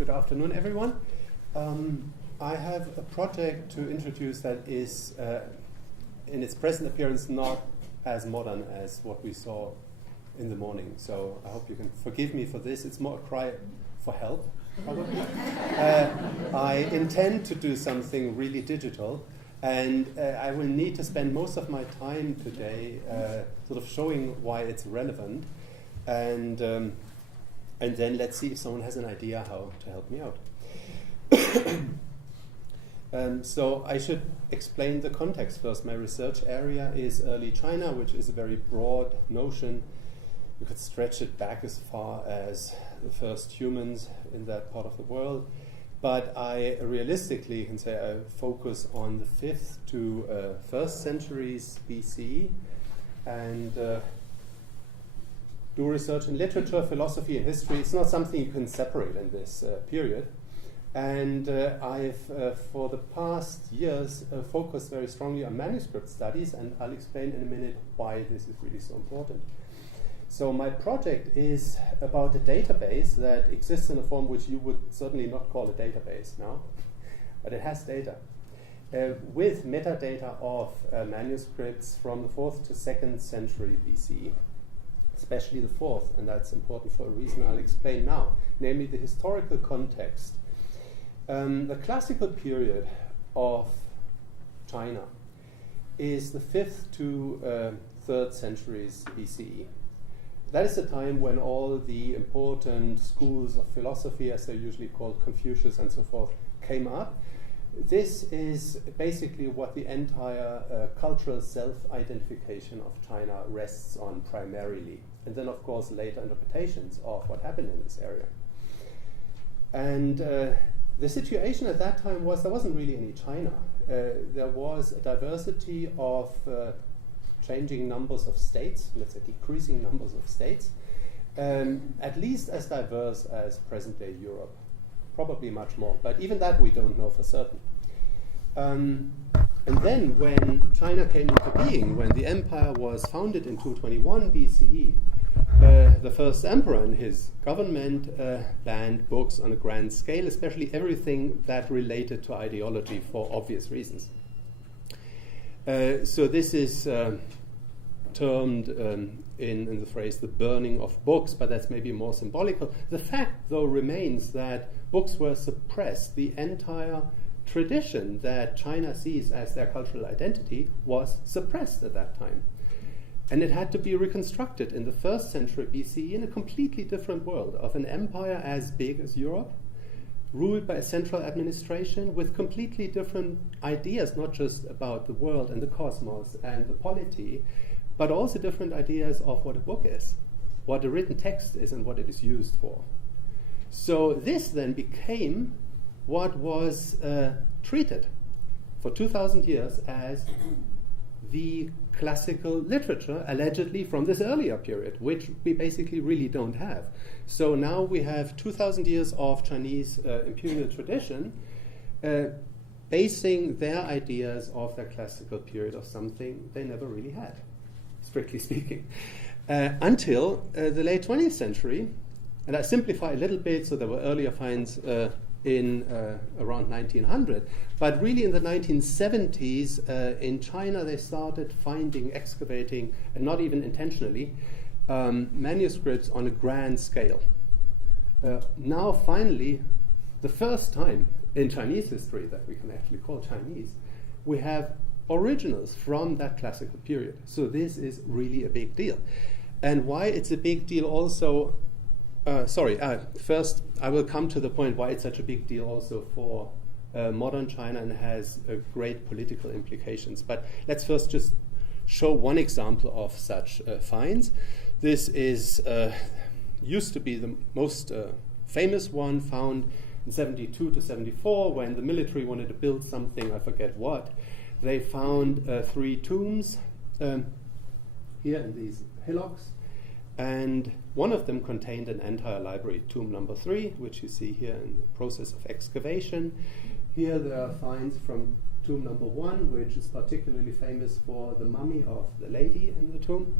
Good afternoon, everyone. I have a project to introduce that is, in its present appearance, not as modern as what we saw in the morning. So I hope you can forgive me for this. It's more a cry for help, probably. I intend to do something really digital, and I will need to spend most of my time today sort of showing why it's relevant, and then let's see if someone has an idea how to help me out. So I should explain the context first. My research area is early China, which is a very broad notion. You could stretch it back as far as the first humans in that part of the world. But I realistically can say I focus on the 5th to 1st centuries BC, and do research in literature, philosophy, and history. It's not something you can separate in this period. And I've, for the past years, focused very strongly on manuscript studies, and I'll explain in a minute why this is really so important. So my project is about a database that exists in a form which you would certainly not call a database now, but it has data, with metadata of manuscripts from the 4th to 2nd century BC, especially the 4th, and that's important for a reason I'll explain now, namely the historical context. The classical period of China is the 5th to 3rd centuries BCE. That is the time when all the important schools of philosophy, as they're usually called, Confucius and so forth, came up. This is basically what the entire cultural self-identification of China rests on primarily. And then, of course, later interpretations of what happened in this area. And the situation at that time was there wasn't really any China. There was a diversity of changing numbers of states, let's say decreasing numbers of states, at least as diverse as present-day Europe, probably much more, but even that we don't know for certain. And then when China came into being, when the empire was founded in 221 BCE, the first emperor and his government banned books on a grand scale, especially everything that related to ideology for obvious reasons. So this is termed in the phrase the burning of books, but that's maybe more symbolical. The fact, though, remains that books were suppressed. The entire tradition that China sees as their cultural identity was suppressed at that time. And it had to be reconstructed in the 1st century BCE in a completely different world of an empire as big as Europe, ruled by a central administration with completely different ideas, not just about the world and the cosmos and the polity, but also different ideas of what a book is, what a written text is, and what it is used for. So this then became what was treated for 2,000 years as the classical literature, allegedly from this earlier period, which we basically really don't have. So now we have 2,000 years of Chinese imperial tradition basing their ideas of their classical period of something they never really had, strictly speaking, until the late 20th century. And I simplify a little bit, so there were earlier finds in around 1900, but really in the 1970s in China they started finding, excavating, and not even intentionally, manuscripts on a grand scale. Now finally, the first time in Chinese history that we can actually call Chinese, we have originals from that classical period. So this is really a big deal. And why it's a big deal also, first I will come to the point why it's such a big deal also for modern China and has great political implications. But let's first just show one example of such finds. This is used to be the most famous one, found in 72 to 74 when the military wanted to build something, I forget what. They found 3 tombs here in these hillocks, and one of them contained an entire library, tomb number 3, which you see here in the process of excavation. Here there are finds from tomb number 1, which is particularly famous for the mummy of the lady in the tomb.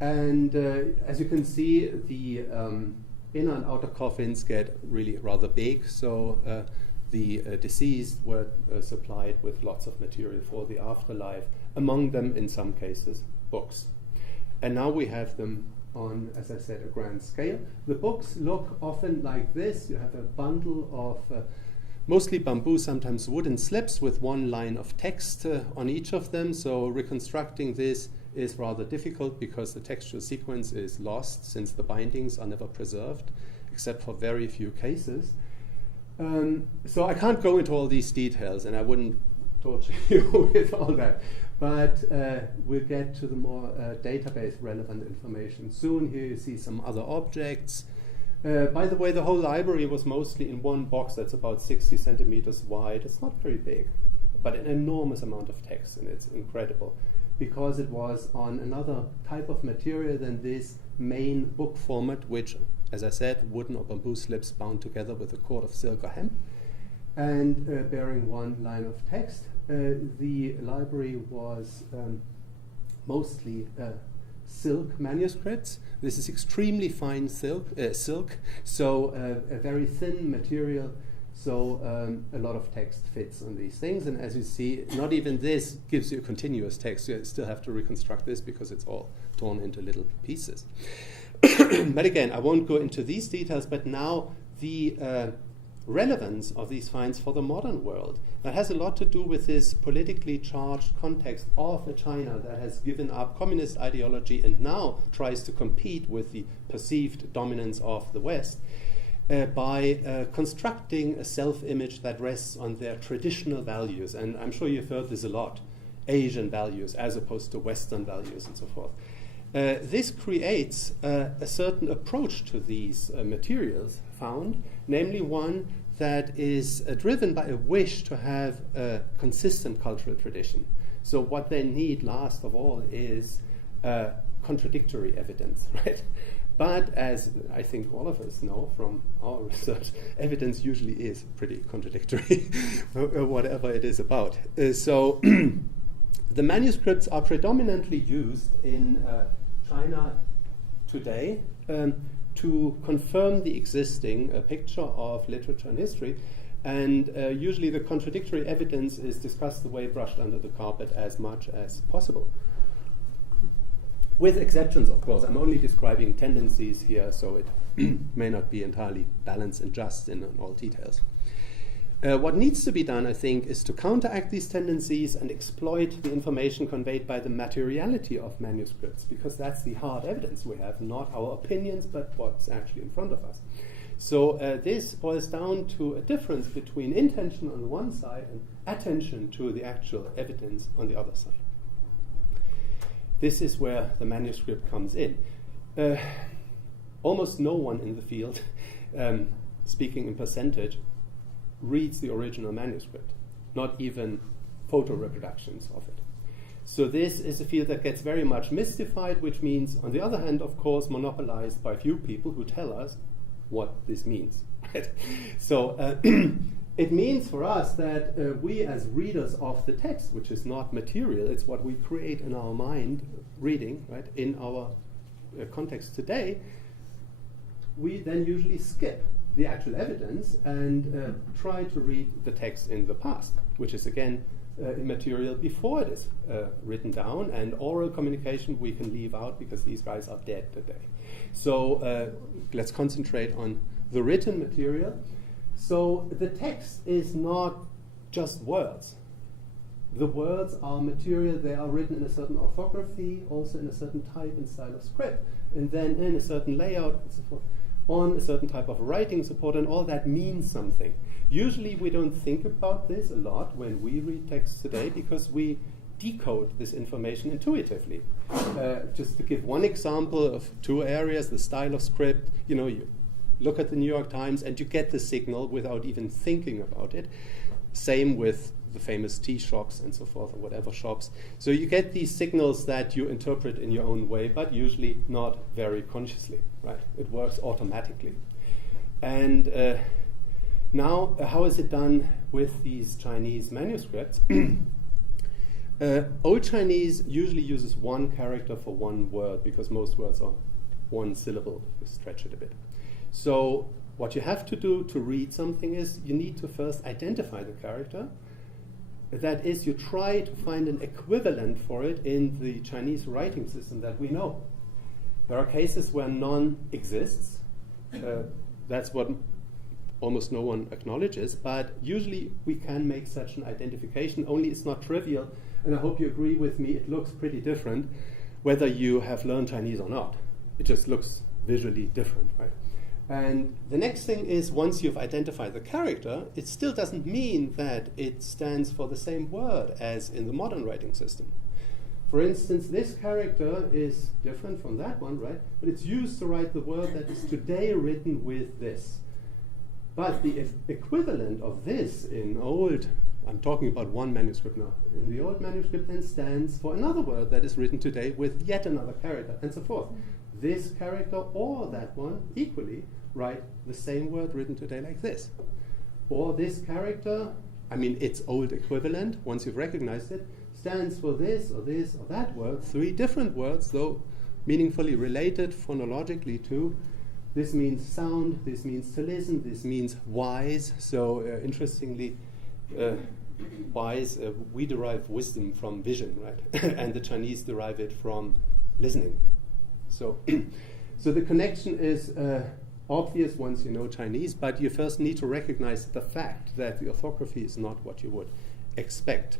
And as you can see, the inner and outer coffins get really rather big, so the deceased were supplied with lots of material for the afterlife, among them, in some cases, books. And now we have them on, as I said, a grand scale. The books look often like this. You have a bundle of mostly bamboo, sometimes wooden slips with one line of text on each of them. So reconstructing this is rather difficult because the textual sequence is lost since the bindings are never preserved, except for very few cases. So I can't go into all these details, and I wouldn't torture you with all that. But we'll get to the more database relevant information soon. Here you see some other objects. By the way, the whole library was mostly in one box that's about 60 centimeters wide. It's not very big, but an enormous amount of text, and it's incredible because it was on another type of material than this main book format, which, as I said, wooden or bamboo slips bound together with a cord of silk or hemp and bearing one line of text. The library was mostly silk manuscripts. This is extremely fine silk, so a very thin material, so a lot of text fits on these things. And as you see, not even this gives you a continuous text. You still have to reconstruct this because it's all torn into little pieces. But again, I won't go into these details, but now the relevance of these finds for the modern world. That has a lot to do with this politically charged context of a China that has given up communist ideology and now tries to compete with the perceived dominance of the West by constructing a self-image that rests on their traditional values. And I'm sure you've heard this a lot, Asian values as opposed to Western values and so forth. This creates a certain approach to these materials found, namely one that is driven by a wish to have a consistent cultural tradition. So what they need last of all is contradictory evidence, right? But as I think all of us know from our research, evidence usually is pretty contradictory, whatever it is about. So the manuscripts are predominantly used in China today to confirm the existing picture of literature and history, and usually the contradictory evidence is discussed away, brushed under the carpet as much as possible. With exceptions, of course. I'm only describing tendencies here, so it may not be entirely balanced and just in all details. What needs to be done, I think, is to counteract these tendencies and exploit the information conveyed by the materiality of manuscripts, because that's the hard evidence we have, not our opinions, but what's actually in front of us. So this boils down to a difference between intention on the one side and attention to the actual evidence on the other side. This is where the manuscript comes in. Almost no one in the field, speaking in percentage, reads the original manuscript, not even photo reproductions of it. So this is a field that gets very much mystified, which means, on the other hand, of course, monopolized by a few people who tell us what this means. Right? So it means for us that we as readers of the text, which is not material, it's what we create in our mind reading, right, in our context today, we then usually skip the actual evidence and try to read the text in the past, which is again immaterial before it is written down, and oral communication we can leave out because these guys are dead today. So let's concentrate on the written material. So the text is not just words. The words are material, they are written in a certain orthography, also in a certain type and style of script, and then in a certain layout and so forth, on a certain type of writing support, and all that means something. Usually we don't think about this a lot when we read texts today because we decode this information intuitively. Just to give one example of two areas, the style of script, you look at the New York Times and you get the signal without even thinking about it. Same with the famous tea shops and so forth, or whatever shops. So you get these signals that you interpret in your own way, but usually not very consciously, right? It works automatically. And now, how is it done with these Chinese manuscripts? Old Chinese usually uses one character for one word, because most words are one syllable, if you stretch it a bit. So what you have to do to read something is you need to first identify the character. That is, you try to find an equivalent for it in the Chinese writing system that we know. There are cases where none exists. That's what almost no one acknowledges, but usually we can make such an identification, only it's not trivial, and I hope you agree with me, it looks pretty different whether you have learned Chinese or not. It just looks visually different, right? And the next thing is, once you've identified the character, it still doesn't mean that it stands for the same word as in the modern writing system. For instance, this character is different from that one, right? But it's used to write the word that is today written with this. But the equivalent of this in old, I'm talking about one manuscript now, in the old manuscript then stands for another word that is written today with yet another character, and so forth. This character or that one equally write the same word written today like this. Or this character, I mean its old equivalent, once you've recognized it, stands for this or that word, three different words, though meaningfully related phonologically to. This means sound, this means to listen, this means wise. So interestingly, wise, we derive wisdom from vision, right? And the Chinese derive it from listening. So, so the connection is obvious once you know Chinese, but you first need to recognize the fact that the orthography is not what you would expect.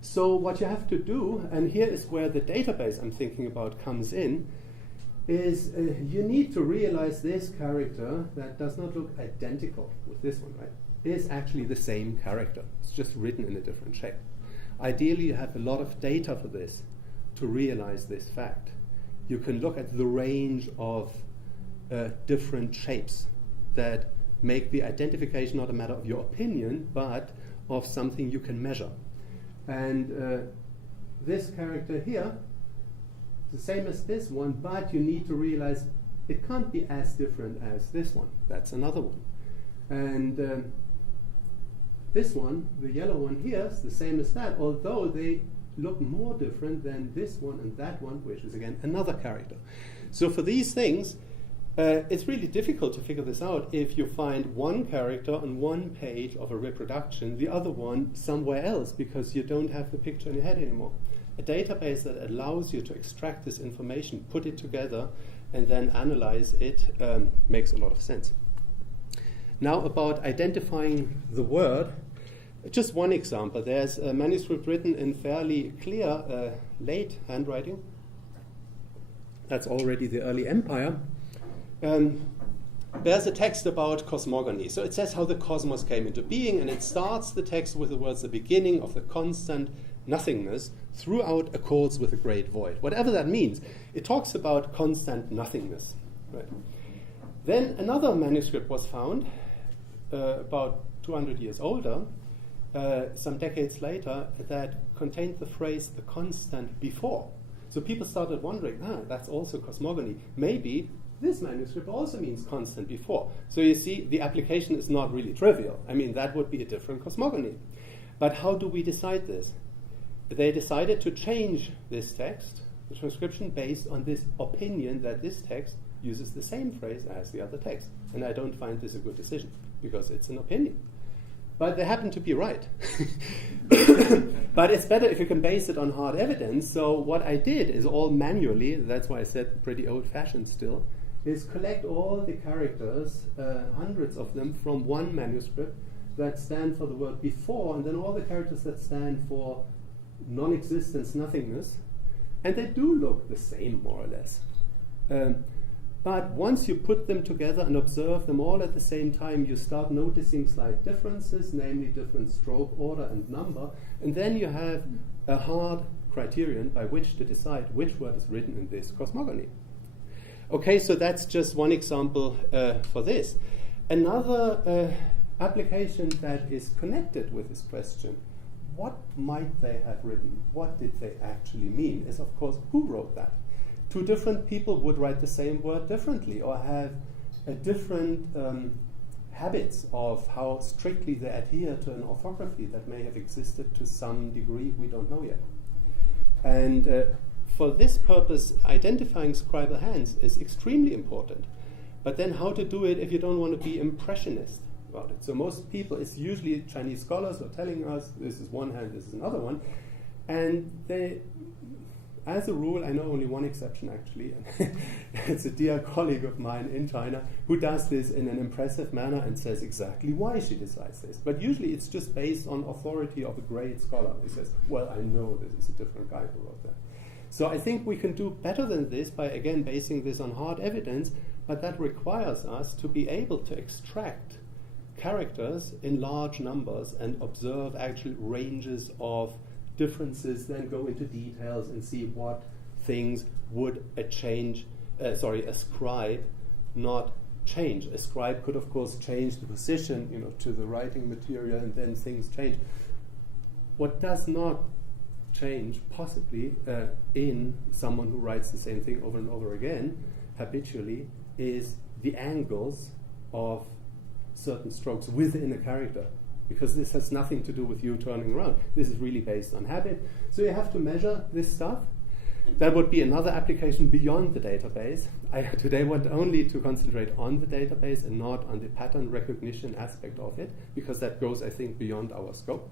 So what you have to do, and here is where the database I'm thinking about comes in, is you need to realize this character that does not look identical with this one, right, is actually the same character. It's just written in a different shape. Ideally, you have a lot of data for this to realize this fact. You can look at the range of different shapes that make the identification not a matter of your opinion, but of something you can measure. And this character here, the same as this one, but you need to realize it can't be as different as this one. That's another one. And this one, the yellow one here, is the same as that, although they look more different than this one and that one, which is again another character. So for these things, it's really difficult to figure this out if you find one character on one page of a reproduction, the other one somewhere else, because you don't have the picture in your head anymore. A database that allows you to extract this information, put it together, and then analyze it makes a lot of sense. Now about identifying the word, just one example. There's a manuscript written in fairly clear, late handwriting. That's already the early empire. There's a text about cosmogony. So it says how the cosmos came into being, and it starts the text with the words, the beginning of the constant nothingness throughout accords with a great void. Whatever that means, it talks about constant nothingness. Right. Then another manuscript was found, about 200 years older, some decades later, that contained the phrase the constant before. So people started wondering, that's also cosmogony. Maybe this manuscript also means constant before. So you see, the application is not really trivial. I mean, that would be a different cosmogony. But how do we decide this? They decided to change this text, the transcription, based on this opinion that this text uses the same phrase as the other text. And I don't find this a good decision, because it's an opinion. But they happen to be right. But it's better if you can base it on hard evidence. So what I did is all manually, that's why I said pretty old-fashioned still, is collect all the characters, hundreds of them, from one manuscript that stand for the word before, and then all the characters that stand for non-existence, nothingness, and they do look the same, more or less. But once you put them together and observe them all at the same time, you start noticing slight differences, namely different stroke order and number, and then you have a hard criterion by which to decide which word is written in this cosmogony. Okay, so that's just one example for this. Another application that is connected with this question, what might they have written? What did they actually mean? Is, of course, who wrote that? Two different people would write the same word differently, or have a different habits of how strictly they adhere to an orthography that may have existed to some degree we don't know yet. And for this purpose, identifying scribal hands is extremely important. But then how to do it if you don't want to be impressionist about it? So most people, it's usually Chinese scholars are telling us this is one hand, this is another one. And they, as a rule, I know only one exception actually. It's a dear colleague of mine in China who does this in an impressive manner and says exactly why she decides this. But usually it's just based on authority of a great scholar who says, well, I know this is a different guy who wrote that. So I think we can do better than this by, again, basing this on hard evidence, but that requires us to be able to extract characters in large numbers and observe actual ranges of differences, then go into details and see what things would a scribe not change. A scribe could, of course, change the position, to the writing material, and then things change. What does not change, possibly, in someone who writes the same thing over and over again, habitually, is the angles of certain strokes within a character. Because this has nothing to do with you turning around. This is really based on habit. So you have to measure this stuff. That would be another application beyond the database. I today want only to concentrate on the database and not on the pattern recognition aspect of it, because that goes, I think, beyond our scope.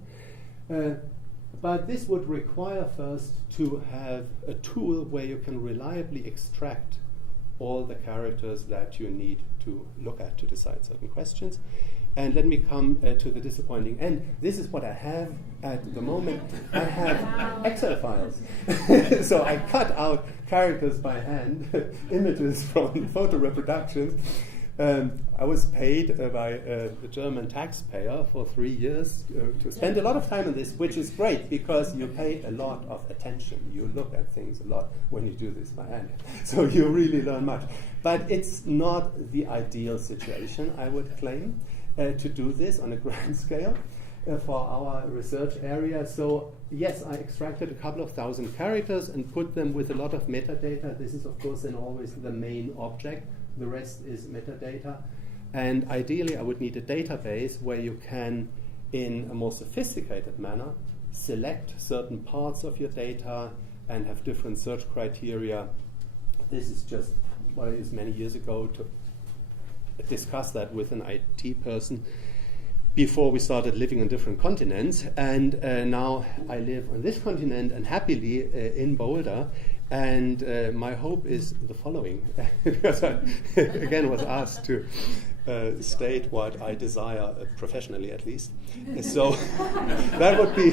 But this would require first to have a tool where you can reliably extract all the characters that you need to look at to decide certain questions. And let me come to the disappointing end. This is what I have at the moment. I have Excel files. So I cut out characters by hand, images from photo reproductions. I was paid by a German taxpayer for 3 years to spend a lot of time on this, which is great because you pay a lot of attention. You look at things a lot when you do this by hand. So you really learn much. But it's not the ideal situation, I would claim, to do this on a grand scale for our research area. So yes, I extracted a couple of thousand characters and put them with a lot of metadata. This is, of course, then always the main object. The rest is metadata. And ideally, I would need a database where you can, in a more sophisticated manner, select certain parts of your data and have different search criteria. This is just what I used many years ago to discuss that with an IT person before we started living on different continents. And now I live on this continent and happily in Boulder. And my hope is the following, because I, again, was asked to state what I desire, professionally at least. So that would be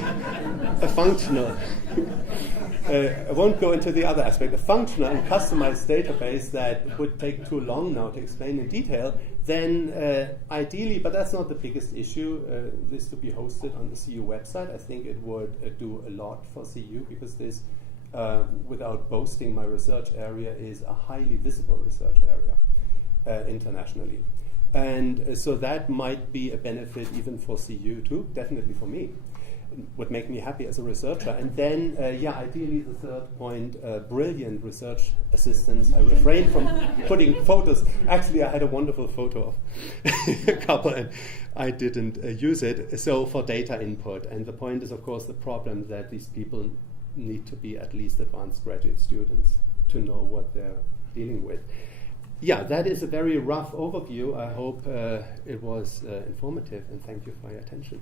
a functional, I won't go into the other aspect, a functional and customized database that would take too long now to explain in detail. Then ideally, but that's not the biggest issue, this to be hosted on the CU website. I think it would do a lot for CU, because this, without boasting my research area, is a highly visible research area internationally. And so that might be a benefit even for CU too, definitely for me. Would make me happy as a researcher. And then, ideally the third point, brilliant research assistants. I refrained from putting photos. Actually, I had a wonderful photo of a couple and I didn't use it. So for data input. And the point is, of course, the problem that these people need to be at least advanced graduate students to know what they're dealing with. Yeah, that is a very rough overview. I hope it was informative, and thank you for your attention.